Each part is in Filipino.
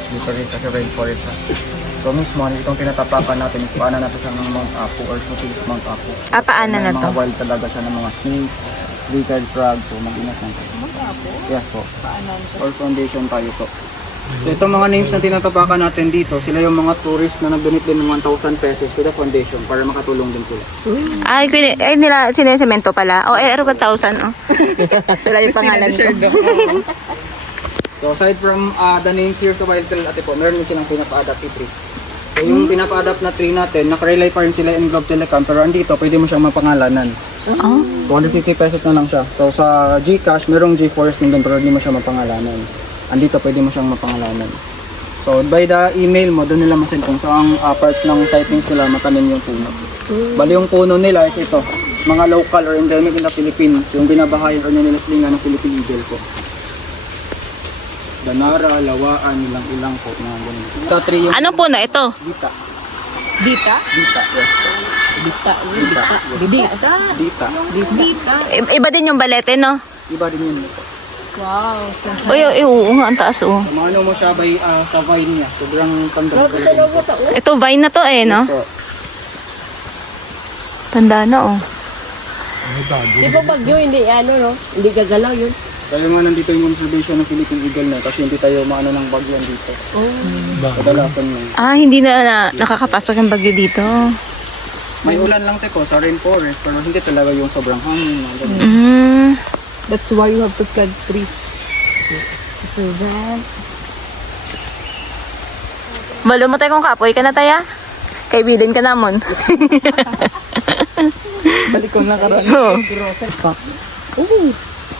Slippery kasi rainforest siya. So mismo, itong tinatapakan natin is paano natin siya ng Mount Apo or footage Mount Apo. Paano na to? Mga wild talaga siya ng mga snakes, lizard frogs, so mag-ingat lang. Mount Apo? Yes po. Paano siya? Or foundation tayo to. So itong mga names na tinatapakan natin dito, sila yung mga tourists na nag-donate din ng 1,000 pesos to the foundation para makatulong din sila. Ay, nila sinesemento pala. O, 1,000, oh. Sila yung pangalan ko. So aside from the names here sa Wild Trail Ate po, meron din silang pinapa-adapt tree. So yung pinapa-adapt na tree natin, naka-rely pa rin sila in Globe Telecom, pero andito pwede mo siyang mapangalanan. Oh. 250 pesos na lang siya. So sa GCash, merong GForce din doon pero hindi mo siya mapangalanan. Andito pwede mo siyang mapangalanan. So by the email mo, doon nila masend kung saan part ng sightings nila matanim yung puno. Bali yung puno nila is ito, mga local or endemic in the Philippines, yung binabahayan or nilaslingan ng Philippine Eagle po. Danara, lawaan, ilang po, mga ganun. Tatri yung Anong puno ito? dita. Dita? Dita, yes. Dita. Dita, yes. Dita. Dita. Dita. Iba din yung balete, no? Iba din yun ito. Wow. Uy, oo nga, ang taas, oh. Sa mga mo siya by, sa vine niya, sobrang tanda. Ito, vine na to, eh, no? Ito. Tanda na, oh. Di ba bagyo, hindi no? Hindi gagalaw yun. Kaya nga nandito yung conservation ng Philippine Eagle na kasi hindi tayo maano ng bagyan dito. Kadalasan lang. Ah, hindi na nakakapasok yung bagyo dito. May ulan lang teko sa rainforest pero hindi talaga yung sobrang hangin. That's why you have to plant trees. Malo mo tayo kung kapoy ka na, taya? Kaibigan ka namon. Balik ko na karoon. Oh.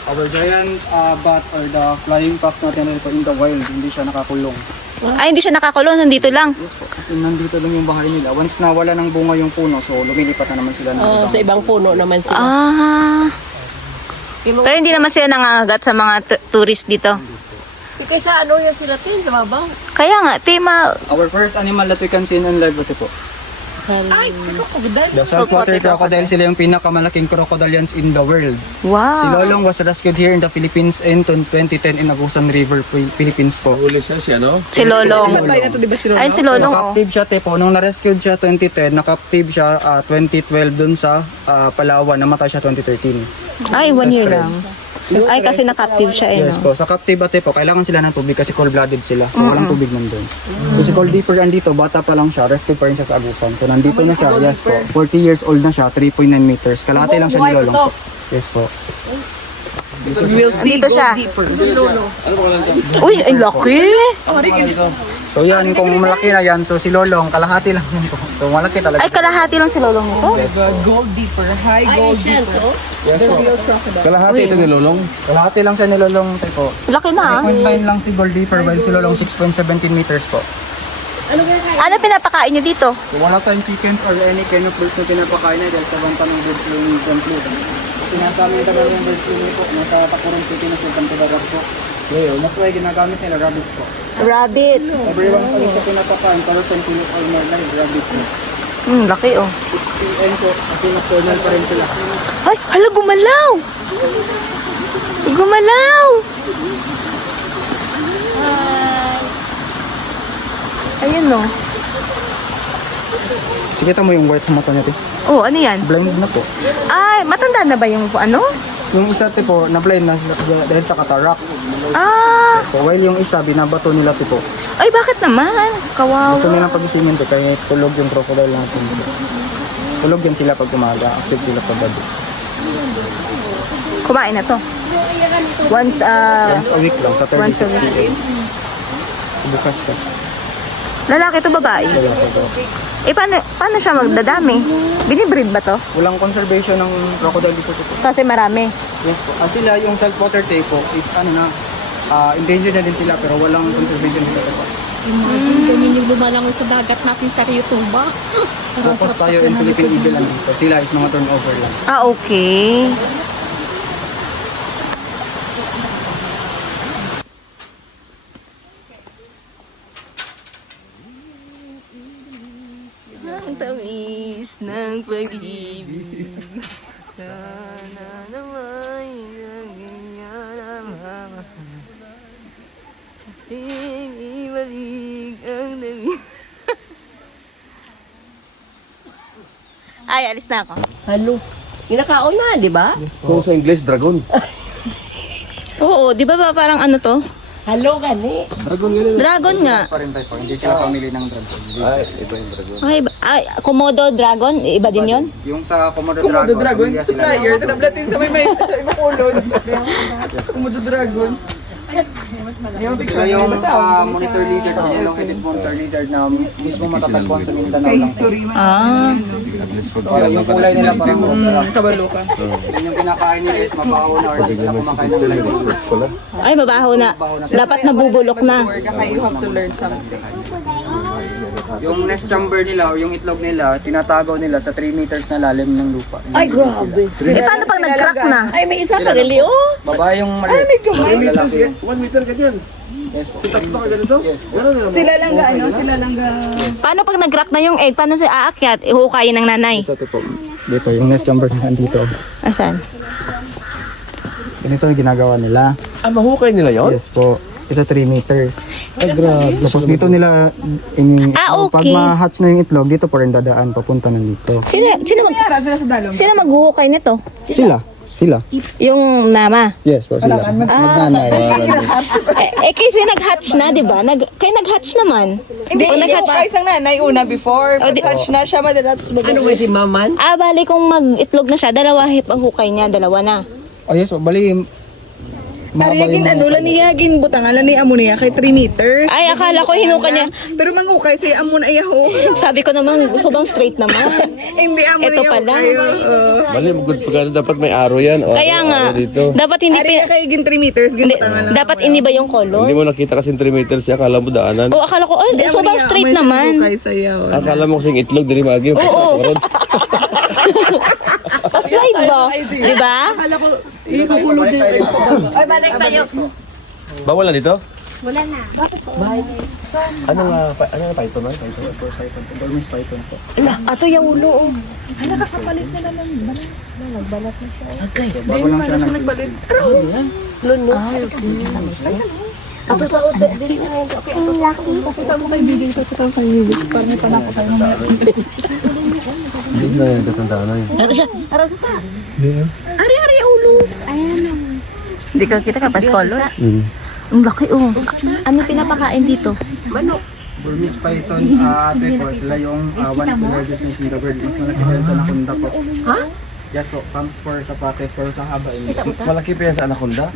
Our giant bat or the flying fox natin in the wild, hindi siya nakakulong. Ay, hindi siya nakakulong, nandito lang. Yes po, kasi nandito lang yung bahay nila. Once na wala ng bunga yung puno, so lumilipat na naman sila ng Sa ibang puno naman sila. Ah. Pero hindi naman sila nangangagat sa mga tourist dito. Kaysa ano yan sila tin sa mabaw? Kaya nga, tema. Our first animal that we can see in live po. Ay, crocodile. The saltwater crocodile, sila yung pinakamalaking crocodilians in the world. Si Wow. Lolong was rescued here in the Philippines in 2010 in Agusan River, Philippines po. Si Lolong. Patay na to, di ba si Lolo? Ay, si Lolong, oh. Nakaptive siya po. Nung na-rescued siya 2010, nakaptive siya 2012 dun sa Palawan. Namatay siya 2013. Ay, 1 year lang. Ay, kasi nakaptive siya, eh, Yes no? po. Sa captive ate po, kailangan sila ng tubig kasi cold-blooded sila. So walang tubig nandun. So si Gold Deeper andito, bata pa lang siya, rescued pa rin siya sa Agusan. So nandito na siya, yes po. 40 years old na siya, 3.9 meters. Kalahati lang siya ni Lolong po. Yes po. We'll see. Dito siya. Uy, ay laki. So yan, kung malaki na yan, so si Lolong, kalahati lang yun po. So malaki talaga. Ay, kalahati lang si Lolong nito. Gold deeper. High gold deeper. Yes po. Kalahati ito ni Lolong. Kalahati lang siya ni Lolong po. Laki na, ah. 3.9 lang si Gold Deeper while si Lolong 6.17 meters po. Ano pinapakain niyo dito? So wala tayong chickens or any kind of birds na pinapakain na dahil sa banta ng bird flu yung templo. Sinasabi nila naman yung bird flu po, nasa Tacuron City na sultan Kudarap po. Ngayon, that's why ginagamit nila rabbit po. Rabbit. Everyone pa rin sa pinapakain, pero Centinel or more like rabbit po. Laki, oh. 6 po, kasi nocturnal pa rin sila. Ay, hala, gumalaw. Gumalaw. Ayun, no. Sikita mo yung white sa mata niya, te. Oh, ano yan? Blind na po. Ay, matanda na ba yung ano? Yung isa, te po, na-blind na sila dahil sa cataract. Ah, So, while yung isa, binabato nila, te po. ay, bakit naman? Kawawa. Gusto nilang pag-isimin to, kaya tulog yung crocodile natin. Tulog yan sila pag umaga, active sila pag gabi. Kumain na to. Once, Once a week lang, sa Once a 36 week. PM. Bukas ka. lalaki to babae. Wala pa to. Eh, paano siya magdadami? Binibreed ba to? Walang conservation ng crocodile dito. Kasi marami. Yes po. Sila yung saltwater tail po is endangered na din sila pero walang conservation dito po. Imagine, ganyan yung lumalangoy sa dagat natin sa YouTube ba? Focus tayo in Philippine Eagle lang dito. Sila is mga turnover lang. Ah, okay. Ang tamis ng pag-ibig. Sana naman Ibalik ang dami. Ay, alis na ako. Halo. Kinakaon na, di ba? Kung sa English, dragon. Oo, di ba parang ano to? Halo gani. Dragon nga. Pa rin tayo, hindi sila pamili ng dragon. Ay, iba yung dragon. Ay, Komodo Dragon, iba din yon? Yung sa Komodo Dragon, supplier, Tinablatin sa may sa ibang ulod. Komodo Dragon. sila yung monitor lizard, yung long-headed monitor lizard na mismo matatagpuan sa Mindanao lang. Ah. Yung kulay nila parang Kabalukan. yun yung kinakain nila is mabaho na or hindi sila kumakain ng live. Ay, mabaho na. Dapat nabubulok na. Kaya you have to learn something. Yung nest chamber nila o yung itlog nila, tinatago nila sa 3 meters na lalim ng lupa. Ay, grabe. Eh, paano pag nag-crack na? Ay, may isa pa gali, oh. Babae yung maliit. Ay, may lalaki. 1 meter ka dyan. Yes po. Yes po. Sila lang sila lang Paano pag nag-crack na yung egg? Paano siya aakyat? Ihukayin ng nanay. Dito, yung nest chamber na dito. Asan? Ganito yung ginagawa nila. Ah, mahukay nila yon? Yes po. Isa 3 meters. Ay, grabe. Tapos dito nila, pag okay. ma-hatch na yung itlog, dito po rin dadaan, papunta na dito. Sino sino maghuhukay nito? Sila. Yung mama. Yes po, sila. Magnanay. Kasi nag-hatch na, di ba? Kaya nag-hatch naman. Hindi, O, yung isang nanay una before. di- Pag-hatch na siya, madalas Ano ba si Maman? Bali kung mag-itlog na siya, dalawa ang hukay niya, dalawa na. Oh yes po, bali. Ariyagin ano lang niya, butangan lang ni amo niya kay 3 meters. Ay, akala ko hinuka niya. Pero mangukay say amo na iyaho. Sabi ko naman, subang straight naman. Hindi amo Ito na pala. Mali, good pagkano dapat may arrow yan. O, Kaya nga, arrow dito. dapat hindi Ariya kay gin 3 meters, hindi, butangan lang. dapat iniba yung color. Hindi mo nakita kasi 3 meters siya, akala mo daanan. O, akala ko, ay, subang straight naman. Kay sayo. Akala mo kasing itlog, dili magi. Oo. Pa-slide ba? Di ba? Ikukulog din. Ay, balik tayo. Bawal na dito? Wala na. Ano nga python na? Burmese python po. Ato yung ulo, oh. Bago lang siya nagbalit. Luno. Ato sa ulo. Hindi na yung tatandaan na yun. Hindi ka kita ka color. Ang laki, oh. Ano pinapakain dito? Burmese python, ate po, sila yung one of the largest snakes in the world. Mas malaki yan sa Anaconda po. Ha? Yes po, comes for sa pates, pero sa haba. Malaki pa yan sa anaconda?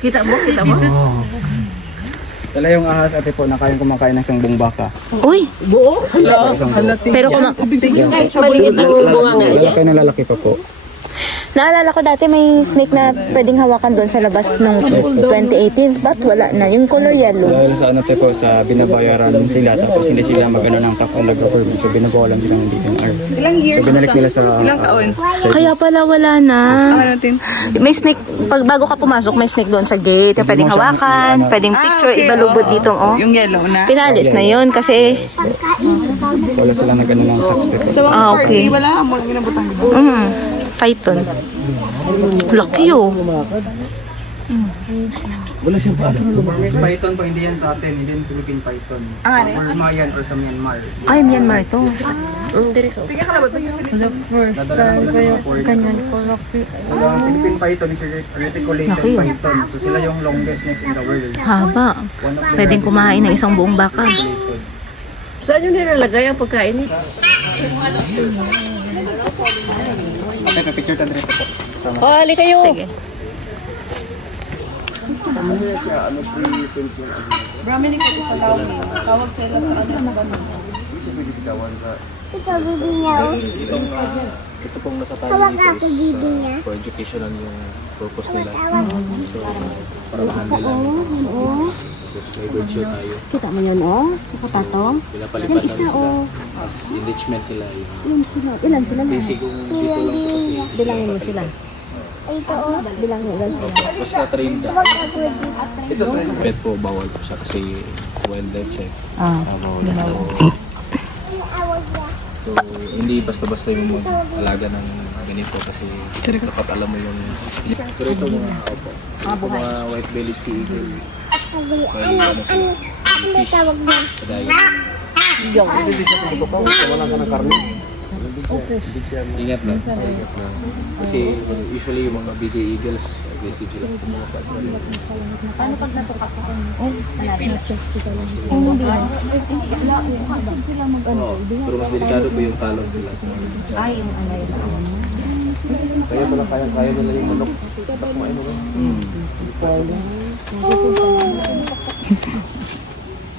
Kita mo? Sila yung ahas, ate po, na kayang kumakain ng isang buong baka. Uy, pero Maliit ang bunga nga. Lalaki na lalaki pa po. naalala ko dati may snake na pwedeng hawakan doon sa labas ng 2018. Ba't wala na? Yung color yellow. Dahil sa ano te po, sa binabayaran sila, tapos hindi sila magano ng tax on nag-permit. So binabawalan sila ng DNR. Ilang years So binalik nila sa... Ilang taon? Kaya pala wala na. Natin. May snake, pag bago ka pumasok, may snake doon sa gate. Pwedeng hawakan, pwedeng picture, ibalubod dito. Oh. Yung yellow na. Pinalis na yun kasi... Wala sila nag-ano ng tax te po. Sa mga okay. party, wala amo lang ginabutang. Python. Laki, oh. Wala siyang pala. Burmese python po, hindi yan sa atin, hindi yan Philippine python. Burma yan or sa Myanmar. Ay, Myanmar to. Dadala na sila sa port. So ang Philippine python is a reticulated Laki, oh. python. So sila yung longest snakes in the world. Haba. One of the Pwedeng largest kumain ng isang buong baka. related. Saan yun nilalagay ang pagkain eh? Okay, pa-picture tayo dito po. Kasama. Oh, hali kayo. Sige. Ito pong nakatayo dito for educational yung purpose nila. So, para ma-handle lang nila. Tapos may bird show tayo. Kita mo yun, oh? Nakatatong? Pinapalipat namin sila as enrichment nila yung Ilan sila na? basic kung dito lang po kasi Bilangin mo sila. Bilangin ilan sila. tapos na-train ka. Pet po, bawal po siya kasi wildlife check. Bawal po. So, hindi basta-basta yung mag-alaga ng ganito kasi dapat alam mo yung... Pero ito mga, opo, ito mga white-bellied sea eagle. May ano sila, fish sa dagat. Ingat lang. Kasi usually yung mga big eagles, aggressive sila. Pero mas delikado po yung talon sila. Kaya pala kaya nila yung manok. Kumain mo ba?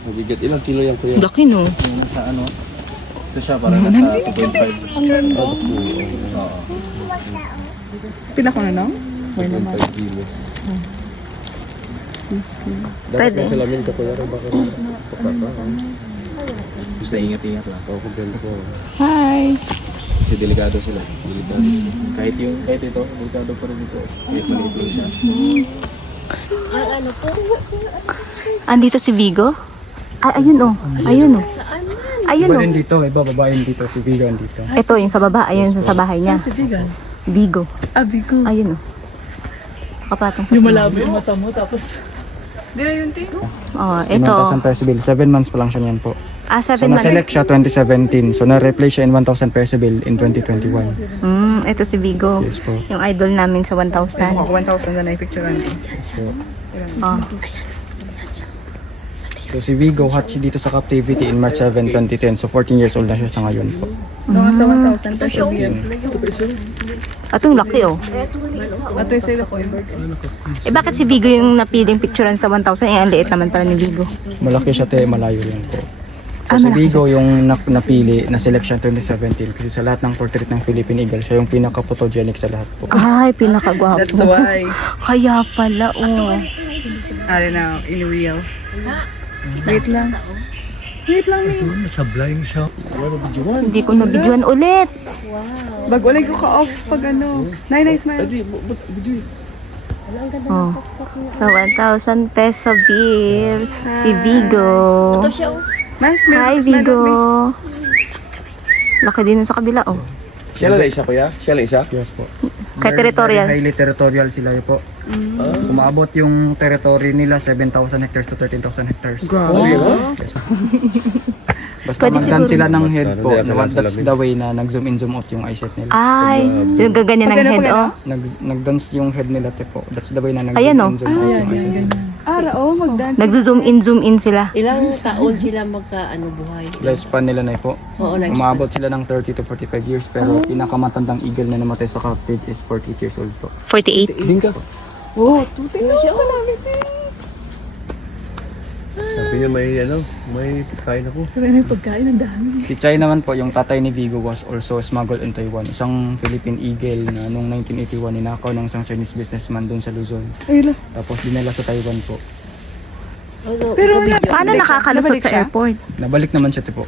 Mabigat. Ilang kilo yan kuya? Laki no. Sa ano? Ito siya parang nasa 2.5. Ang ganda. Oo. Pila ko na lang? 2.5 kilo. Dapat Pwede. may salamin ka kuya. Baka Basta ingat-ingat lang. ako ganda ko. Hi! Kasi delikado sila. Delikado. Kahit ito, delikado pa rin ito. Kahit maliit lang siya. Andito si Vigo? Ay, ayun oh. Ayun oh. Ayun Iba oh. din dito, iba babae dito, si Vigo dito. Ito yung sa baba, ayun sa bahay niya. Si Vigan. Vigo. Bigo. Ayun oh. Kapatong sa Yung malabo yung mata mo, tapos... Di na yun, Tito. Oh, ito. 1,000 peso bill. 7 months pa lang siya niyan po. So 7 months. na-select siya 2017. So na-replace siya in 1,000 peso bill in 2021. Ito si Vigo. Yes po. Yung idol namin sa 1,000. Ako 1,000 na na-picturean ko. Yes po. Oh. So si Vigo hatch dito sa captivity in March 7, 2010. So 14 years old na siya sa ngayon po. Mga sa 1,000 peso bill. Atong laki oh. Ato yung sila ko yun. Eh bakit si Vigo yung napiling picturean sa 1,000? Eh, ang liit naman pala ni Vigo. Malaki siya te, malayo lang po. So Ah, si malaki. Vigo yung napili na selection 2017 kasi sa lahat ng portrait ng Philippine Eagle, siya yung pinaka-photogenic sa lahat po. Ay, pinakagwapo. That's why. Kaya pala oh. I don't know, in real. Wait lang. Wait lang, Ning. Hindi ko nabidyoan ulit. Bag wala ko ka-off pag ano. Nay, smile. Oh. Sa 1,000 peso bill, si Vigo. Mas, smile. Hi, Vigo. Laki din sa kabila, oh. Siya lang isa kuya? Siya lang isa? Yes po. Kay territorial. Very highly territorial sila po. Umaabot yung territory nila 7,000 hectares to 13,000 hectares. Yes po. Basta Pwede magdan siguro- sila ng head po. Hindi ako That's salamin. the way na nag-zoom in, zoom out yung eyesight nila. Ay, yung gaganyan ng head, oh. Nag-dance yung head nila te po. That's the way na nag-zoom Ayan, oh. in, zoom out yung eyesight nila. Magdance. Nagzo-zoom in sila. Ilang taon sila buhay? Lifespan nila na po. Oo, Umabot sila ng 30 to 45 years pero pinakamatandang eagle na namatay sa captive is 48 years old po. 48. Din ka? Sabi niya may kain ako. May pagkain ang dami. Si Chai naman po, yung tatay ni Vigo was also smuggled in Taiwan. Isang Philippine eagle na noong 1981 ninakaw ng isang Chinese businessman doon sa Luzon. Ay, Tapos dinala sa Taiwan po. pero Paano nakakalusot sa airport? Nabalik naman siya po.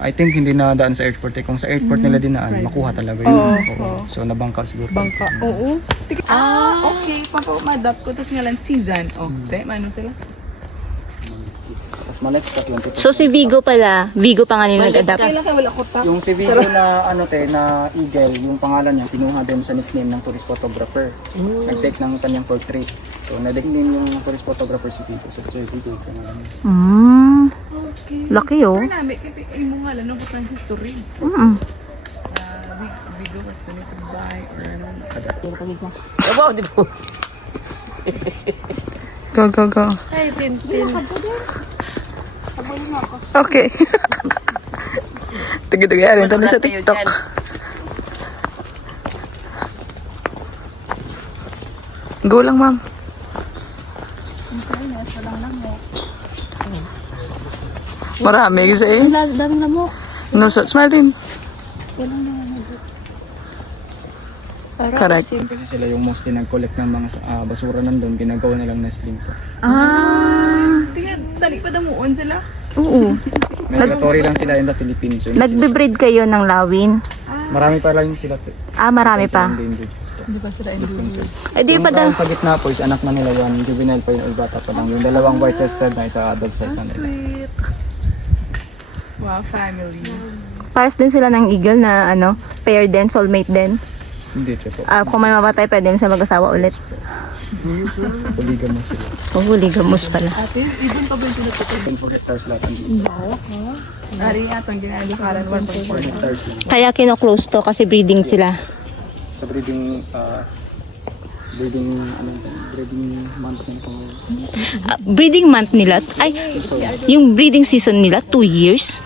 I think hindi na daan sa airport. Kung sa airport nila dinaan, makuha talaga yun. Oo. So nabangka siguro. Bangka, oo. Okay. Papamadap ko. Tapos nga lang season. Ano sila? Tapos maliit ka 20. So si Vigo pala, Vigo pa nga nila nag-adapt. Kailan kayo wala ko tax? Yung si Vigo na na eagle, yung pangalan niya kinuha din sa nickname ng tourist photographer. Nag-take ng kanyang portrait. So na-nickname yung tourist photographer si Vigo. So si Vigo yung pangalan niya. Laki oh. Namin, yung mga alam ng butang history. Vigo was donated by or ano. Go. Ay, Tintin. Okay. Tigil-tigil ito na sa TikTok. Go lang, ma'am. Marami kasi eh. Daming lamok. No, so, smile din. Correct. Kasi sila yung mostly nag-collect ng mga basura nandun, ginagawa nilang nestling po. Dali pa damuon sila. Oo. Migratory lang sila in the Philippines. So, Nagbe-breed kayo ng lawin? marami pa lang sila. Marami pa. Hindi pa sila Eh di Yung pa daw. brown sa gitna po is anak na nila yan, juvenile pa yun, bata pa lang. Yung dalawang white-chested na isa adult size na nila. Sweet. Wow, family. Pares din sila ng eagle na ano, pair din, soulmate din. Hindi, te po. Kung may mamatay, pwede din sila mag-asawa ulit. Polygamous sila. Ligamus pala. 4 hectares lahat ang dito. Ari nga itong ginagawa 4 hectares lang. Kaya kino-close to kasi breeding sila. Sa breeding month din po ngayon. Breeding month nila, ay, yung breeding season nila, 2 years.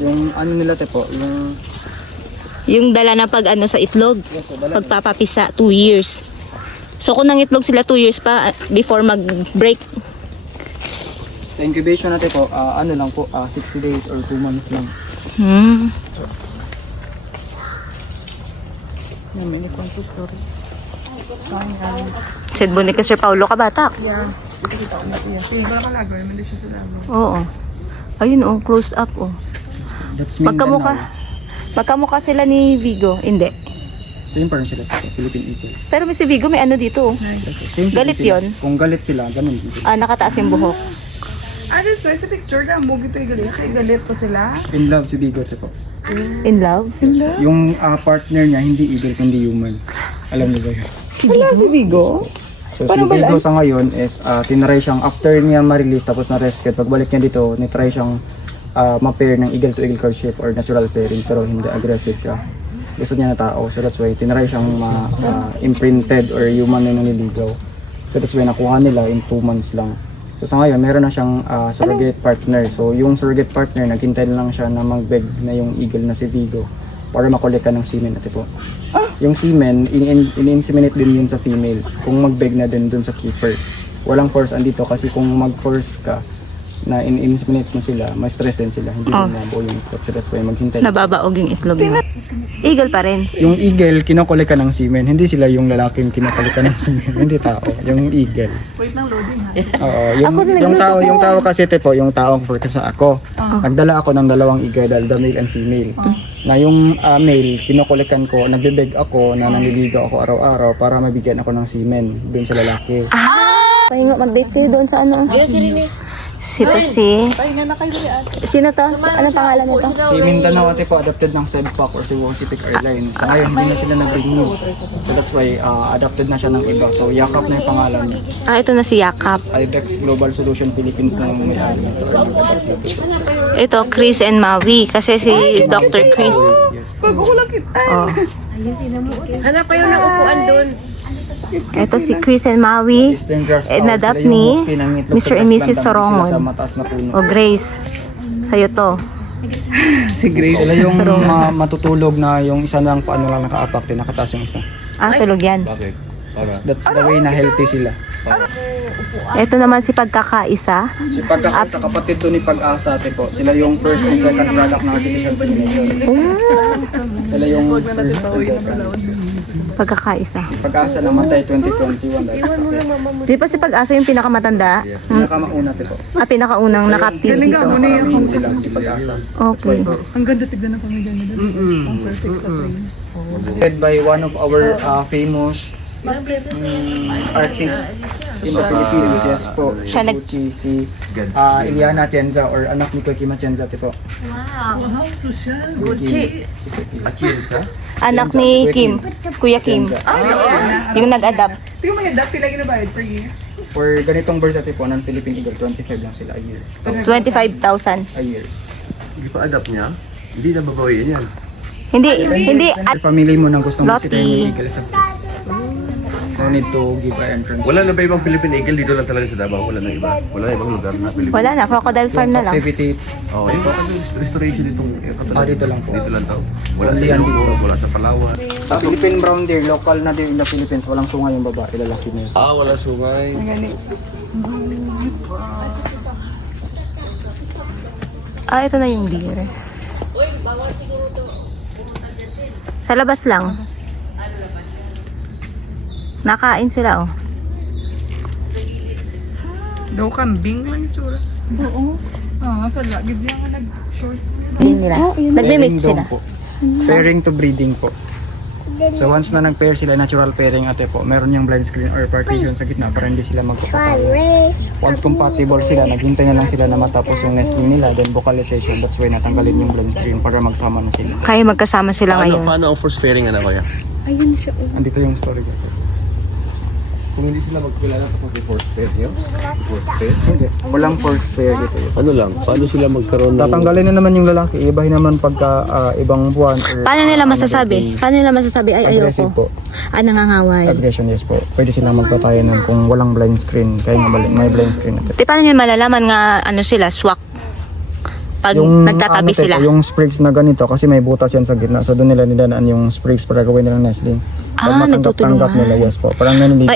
Yung ano nila, te po, Yung dala na pag ano sa itlog, pagpapapisa, 2 years. So kung nangitlog sila 2 years pa before mag-break, sa incubation natin po, ano lang po, 60 days or 2 months lang. Said Bonnie ka Sir Paulo Kabatak. Oo. Ayun oh, close up oh. That's Mindanao. Magkamukha sila ni Vigo, hindi. Same pa rin sila sa Philippine Eagle. Pero si Vigo may ano dito oh. Same Galit sila. yun? Kung galit sila, ganun din sila. Nakataas yung buhok. Ano, so sa picture ka, mugi ito galit. Kaya galit pa sila. In love si Bigo, te po. In love? Yung partner niya, hindi eagle, kundi human. Alam niyo ba yun? Si Vigo? Si Vigo? So si Vigo sa ngayon is, tinry siyang, after niya ma-release, tapos na-rescue, pagbalik niya dito, nitry siyang ma-pair ng eagle to eagle courtship or natural pairing, pero hindi aggressive siya. Gusto niya na tao, so that's why tinry siyang imprinted or human na naniligaw. So that's why nakuha nila in 2 months lang. So sa ngayon, meron na siyang surrogate partner. So yung surrogate partner, naghintay lang siya na mag-beg na yung eagle na si Vigo para makolek ka ng semen natin po. Yung semen, in-inseminate din yun sa female kung mag-beg na din dun sa keeper. Walang force andito kasi kung mag-force ka na in-inseminate mo sila, may stress din sila. Hindi din nabuo yung itlog. So that's why maghintay. Nababaog yung itlog niya. Eagle pa rin. Yung eagle, kinokolek ka ng semen. Hindi sila yung lalaking kinokolek ka ng semen. Hindi tao. Yung eagle. Wait lang, loading ha. Oo, yung tao kasi te po, yung taong for kasi ako. Nagdala ako ng 2 eagle, the male and female. Na yung male, kinokolekan ko, nagbibeg ako na nanliligaw ako araw-araw para mabigyan ako ng semen dun sa lalaki. Pahinga, mag-date kayo doon sa ano? Sino to? Anong pangalan nito? Si Mindanao ate po, adopted ng Sebpac or si Pacific Airlines. Sa ngayon, hindi na sila nag-renew. So that's why, adopted na siya ng iba. So Yakap na yung pangalan niya. Ito na si Yakap. Ibex Global Solution Philippines na yung may-ari nito or nag-adopt nito. Ito, Chris and Maui. Kasi si Dr. Chris. Pag-ulang kita. Oh. Hanap kayo ng upuan doon. Ito si Chris and Maui. Eastern Grass Owl, Na-adopt sila yung ni mostly ng itlog Mr. sa and Mrs. grassland, sila Sorongon. sa mataas na puno. O Grace. Sa'yo to. Si Grace. Sila yung matutulog na yung isa lang paano lang nakaapak din, nakataas yung isa. Tulog yan. Bakit? Para. That's the way na healthy sila. Ito naman si Pagkakaisa. Si Pagkakaisa, kapatid to ni Pag-asa, ate po. Sila yung first and second product ng artificial insemination. Sila yung first and second. Pagkakaisa. Si Pag-asa namatay 2021 dahil sa sakit. Di ba si Pag-asa yung pinakamatanda? Pinakamauna, ate po. Pinakaunang nakapil Galing ka, dito. muna yung Sila, si Pag-asa. Okay. ang ganda tignan ng pamilya nila. Ang perfect sa plane. Led by one of our famous artists in the Philippines. Yes po. Siya nag- Gucci, si Iliana Atienza or anak ni Kuya Kim Atienza, ate po. Wow, social. Gucci. Anak ni Kim. Kuya Kim. Yung nag-adapt. Tingnan mo yan, dati lang ginabayad per year. For ganitong birds, ate po, ng Philippine Eagle, 25 lang sila a year. 25,000. A year. Hindi pa adapt niya? Hindi na babawiin yan. Hindi. Yung family mo nang gustong Lottie. bisita yung Eagle sa no need to give an entrance. Wala na ba ibang Philippine Eagle? Dito lang talaga sa Davao. Wala na iba. Wala na ibang lugar na Philippine. Wala na. Crocodile farm na lang. Activity, Oh, yung restoration itong dito lang po. Dito lang tao. Wala Only sa yan Ilocos, dito. wala sa Palawan. Philippine brown deer, local na deer in the Philippines. Walang sungay yung babae, lalaki na yun. Wala sungay. Ito na yung deer. Sa labas lang. Nakain sila, oh. Daw kambing lang yung tsura. Oo. Sa lagid niya nga nag-short. Hindi nila. Nagme-mate Pairing daw sila. po. Pairing to breeding po. So once na nag-pair sila, natural pairing ate po, meron yung blind screen or partition sa gitna para hindi sila magkakapal. Once compatible sila, naghintay na lang sila na matapos yung nestling nila, then vocalization, that's why natanggalin yung blind screen para magsama na sila. Kaya magkasama sila ngayon. Paano ang first pairing ano kaya? Andito yung story ko. Kung hindi sila magkilala tapos may first pair yun? First pair? Hindi, walang first pair dito. Ano lang? Paano sila magkaroon ng... Tatanggalin na naman yung lalaki, ibahin naman pagka ibang buwan or... Paano nila masasabi? Paano nila masasabi ay Aggressive ayoko? po. Nangangaway. Aggression, yes po. Pwede silang magpatayanan kung walang blind screen, kaya nga may blind screen natin. Di paano nyo malalaman nga ano sila, swak? Pag nagtatabi ano, sila. yung sprigs na ganito, kasi may butas yan sa gitna. So doon nila nilaan yung sprigs para gawin nilang nestling. Pag matanggap-tanggap nila, yes po. Parang naniligo.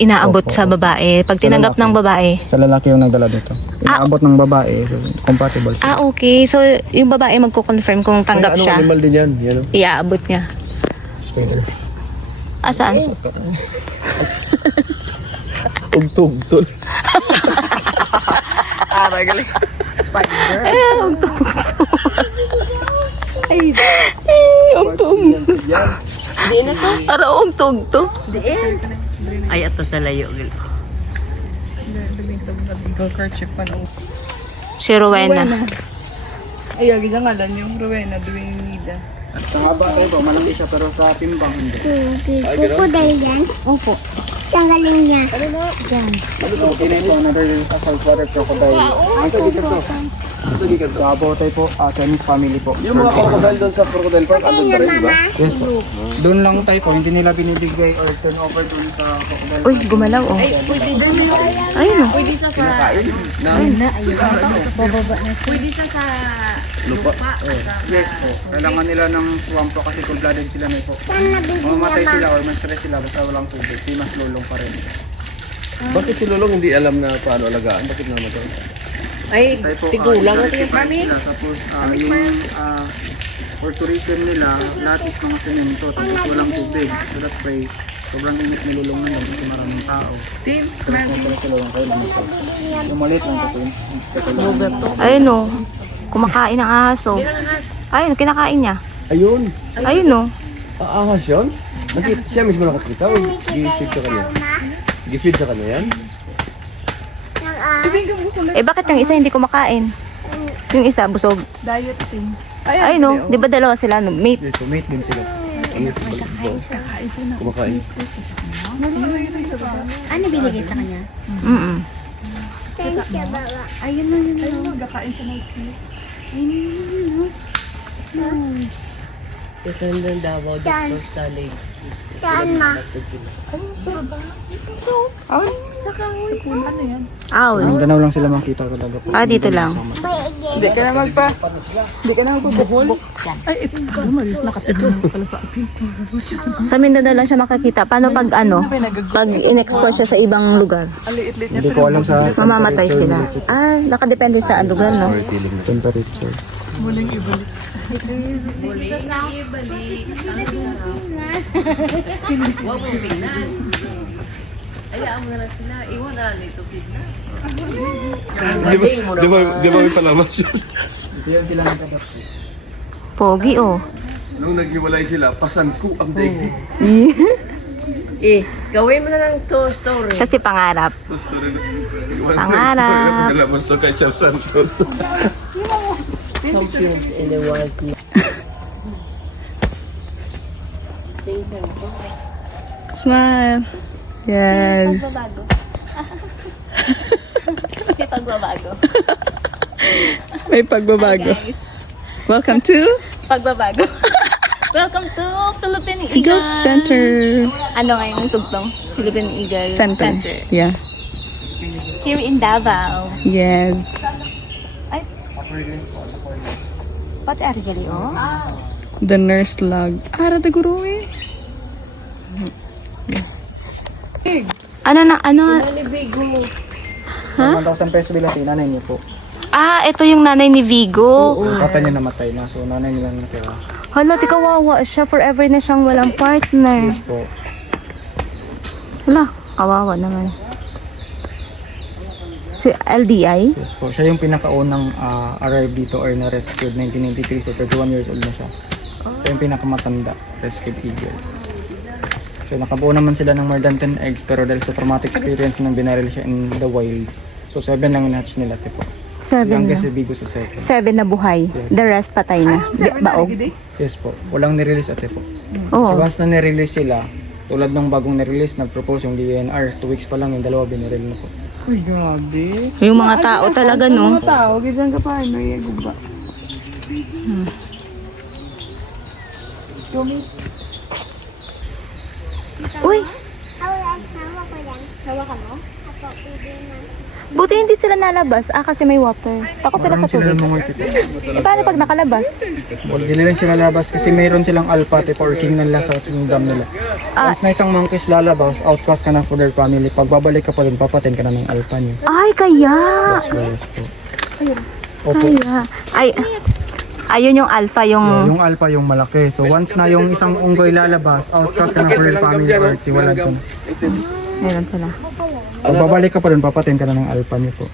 Inaabot Opo, sa opo. babae. Pag tinanggap ng babae. Sa lalaki yung nagdala dito. Inaabot ng babae, so compatible siya. Okay. So, yung babae magko-confirm kung tanggap Anong siya. animal din yan? Yan o. Iaabot niya. Spider. Saan? Tugtog, tol. Di na to. Araong tugto. Diin. Ay, ato sa layo. Kerchief pa na. Si Rowena. Ay, agi siya ngalan yung Rowena, Duwinida. Sa haba tayo po, malaki siya pero sa timbang hindi. Kuko dahil yan? Opo. Tanggalin niya. Ano to? Kinay po, another saltwater crocodile. Gabaw tayo po, Chinese family po. Yung mga crocodile doon sa crocodile park, andun pa rin, di ba? Yes po. Doon lang tayo po, hindi nila binibigay or turn over doon sa crocodile. Uy, gumalaw oh. Ayun oh. Yes po. Kailangan nila ng swamp po kasi cold-blooded sila na po. Mamamatay sila or ma-stress sila basta walang tubig. Di mas lulong pa rin. Bakit si Lolong hindi alam na paano alagaan? Bakit naman ito? Ay, Tayo po, tigulang ah, natin yung kami. sila. Tapos yung for tourism nila, lahat is mga semento. Tapos walang tubig. So that's why sobrang init nilulong nila kasi maraming tao. Stress na sila sa lulong kayo naman po. Yung maliit lang ito. Ayun oh. Kumakain ng ahas oh. Ayun, kinakain niya. Ayun! Ayun oh. Ahas yun? Nakita siya mismo nakakita o gi-feed sa kanya? Gi-feed sa kanya yan? Eh bakit yung isa hindi kumakain? Yung isa busog. Diet thing. Ayun oh. Di ba dalawa sila no? Mate. Yes, so mate din sila. Kumakain. Ano binigay sa kanya? Mm. Thank you, Baba. Ayun, nagkakain siya ng tea. Ito yung Davao, Saan? Dr. Stalin. Saan, ma? Owl. Mindanao lang sila makita talaga po. Dito lang. Hindi ka na magbubuhol. Ay, ito ka naman. Nakapito pala sa akin. Sa Mindanao lang siya makakita. Paano pag ano? Pag in-export siya sa ibang lugar? Ang liit-liit niya. Hindi ko alam sa Mamamatay sila. Nakadepende sa lugar no? temperature. Muling ibalik. Ayaw mo na sila. Iwan na nito sila. Di ba may palamas yun? Hindi yan sila magkadap. Pogi oh. Nung naghiwalay sila, pasan ko ang daigdig. Gawin mo na lang to story. Siya si Pangarap. Pangarap. Nalaman sa kay Charles Santos. Champions in the world. Smile. Yes. May pagbabago. May pagbabago. Welcome to Pagbabago. Welcome to Philippine Eagle Center. Ano ngayon yung tugtong? Philippine Eagle Center. Yeah. Here in Davao. Yes. Pati arigali oh. The nurse log. Ara de guru eh. Ano na, ano? 1,000 pesos bilang nanay niyo po. Ito yung nanay ni Vigo. Papa niya namatay na, so nanay niya lang natira. Hala, di kawawa siya. Forever na siyang walang partner. Yes po. Hala, kawawa naman. Si LDI? Yes po. Siya yung pinakaunang arrive dito or na-rescued 1993, so 31 years old na siya. Ito yung pinakamatanda, rescued eagle. So nakabuo naman sila ng more than 10 eggs, pero dahil sa traumatic experience nang binaril siya in the wild, so 7 lang in-hatch nila, tipo. 7 Youngest na. si Bigo sa 7. 7 na buhay. The rest patay na. Baog. Yes po, walang nirelease ate po. Oo. So once na nirelease sila, tulad ng bagong nirelease, nag-propose yung DNR, 2 weeks pa lang yung dalawa biniril na po. Uy, grabe. Yung mga tao talaga, no? Mga tao, gizang ka pa, no, yung guba. Uy, Hawa ko yan. Hawa ka mo? Apo, pwede na. buti hindi sila nalabas. Kasi may water. Takot sila sa Sila tubig. mga tipo. Eh, paano pag nakalabas? Well, di rin sila labas kasi mayroon silang alpha tipo or king nila sa kingdom nila. Ah. Once na isang monkeys lalabas, outcast ka na for their family. Pag babalik ka pa rin, papatin ka na ng alpha niyo. Ay, kaya. That's why yes po. Opo. Kaya. Ayun yung alpha, yung... Yung alpha yung malaki. So once na yung isang unggoy lalabas, outcast ka na for their family or tiwalad ka na. Meron pala. Pag babalik ka pa rin, papatin ka na ng alpha niyo po.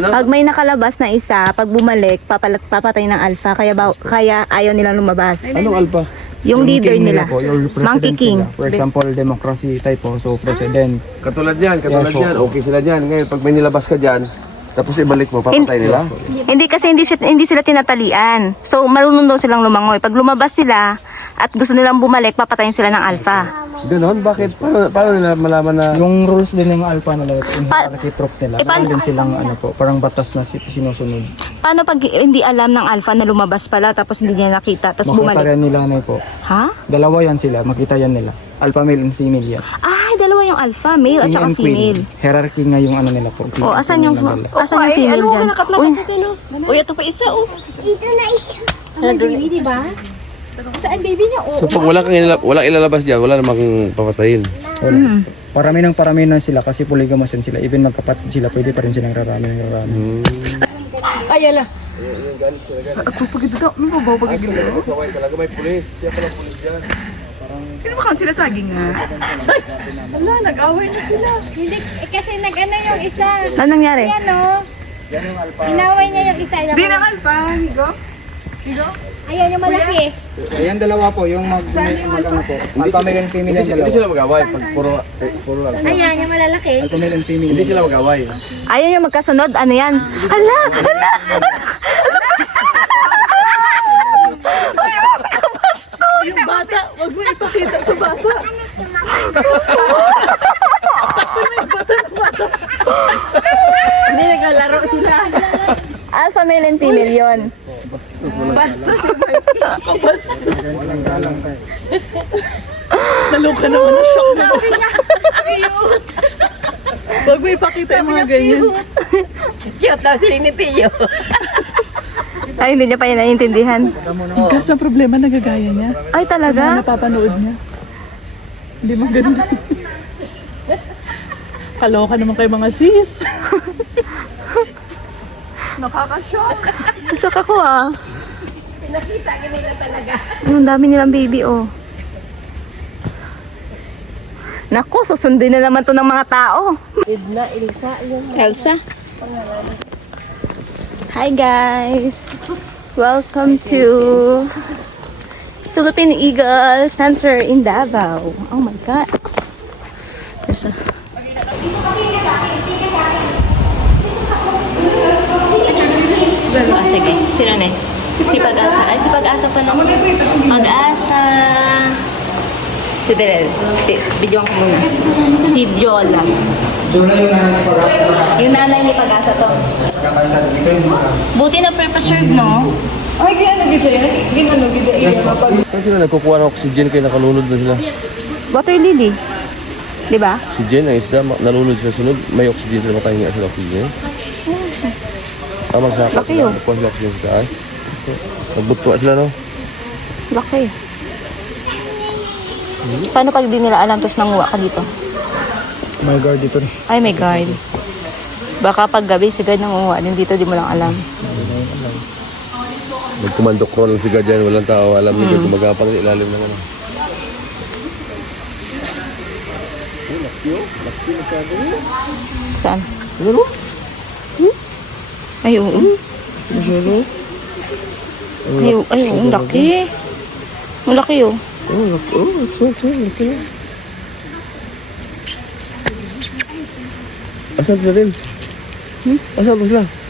Pag may nakalabas na isa, pag bumalik, papatay ng alpha. Kaya ayaw nilang lumabas. Anong alpha? Yung leader king nila. po, yung president Monkey King. nila. For example, democracy type po. So president. Katulad yan, Yes, po. Okay sila dyan. Ngayon, pag may nilabas ka dyan, tapos ibalik mo, papatay nila. Hindi kasi hindi sila tinatalian. So marunong daw silang lumangoy. Pag lumabas sila at gusto nilang bumalik, papatayin sila ng alpha. Ganon? Bakit? Paano nila malaman na... Yung rules din ng alpha nila, yung Pa- troop nila. Eh, paano- Meron din silang ano po, parang batas na sinusunod. Paano pag hindi alam ng alpha na lumabas pala tapos hindi niya nakita tapos Makita bumalik? rin nila na po. Ha? Dalawa yan sila, makita yan nila. Alpha male and female yan. Ay, dalawa yung alpha, male at King saka and queen. female. Hierarchy nga yung ano nila po. king Oh, and asan queen yung ng dala. female dyan? Uy, Uy, ito pa isa, oh. Dito na isa. Ang baby, di ba? Saan baby niya? So pag walang ilalabas dyan, wala namang papatayin. Wala. Parami na sila kasi polygamous yan sila. Even magkapatid sila, pwede pa rin silang rarami. Ay, ala. Ako, pagkita, may babaw pagkita. Talaga may pulis. Siya pala pulis dyan. Hindi mo sila saging nga. Wala, nag-away na sila. Hindi, kasi nag-ano yung isa. ano nangyari? Ano? Inaway niya yung isa. Di na alpa, Higo. Ayaw niya malaki. Ayan dalawa po, yung ano po. Alpha male and female yan Hindi dalawa. sila mag-away. Pag puro lang. Ayaw niya malalaki. Alpha male and female. Hindi sila mag-away. Ayaw yung magkasunod, ano yan? Hala! Yung bata, wag mo ipakita sa bata. Hindi, naglalaro sila. Alpha male and female yon. Naloka naman na shock na. Wag mo ipakita yung mga ganyan. Cute daw sila ni Tio. Ay, hindi niya pa yun naiintindihan. Kaso ang problema, nagagaya niya. Ay, talaga? Napapanood niya. Hindi mo ganun. Kaloka naman kayo mga sis. Nakaka-shock. Shock ako ah. Nakita ka nila talaga. Ang dami nilang baby oh. Naku, susundin na naman to ng mga tao. Edna, Elsa, yun. Elsa. Hi guys. Welcome to Philippine Eagle Center in Davao. Oh my God. There's a... Ah, sige. Sino na eh? Si Pag-asa. Ay, si Pag-asa pa lang. Pag-asa. Si Del. Bidyoan ko muna. Si Jola. Doon na yung nanay ko. Yung nanay ni Pag-asa to. Kakaysa dito yung mga Buti na pre-preserve, no? Ay, ginano gid siya. Ginano gid siya. Kasi na nagkukuha ng oxygen kaya nakalunod na sila. Water lily. Di ba? Oxygen, ang isda, nalunod sa sunod. May oxygen sila, matahinga sila oxygen. Tama sa akin. Laki yun. Nakuha sila oxygen sa taas. Nagbutwa sila, no? Laki. Paano pag di nila alam tapos nanguha ka dito? my guard dito rin. Ay, may guard. Baka pag gabi si guard nanguha din dito, di mo lang alam. Nagkumandok ko lang si Gadyan, walang tao. Alam niya, gumagapang sa ilalim ng ano. Saan? Ay, oo. Ay, oo, ang laki. Malaki oh. Laki. Asan sila din? Asan sila?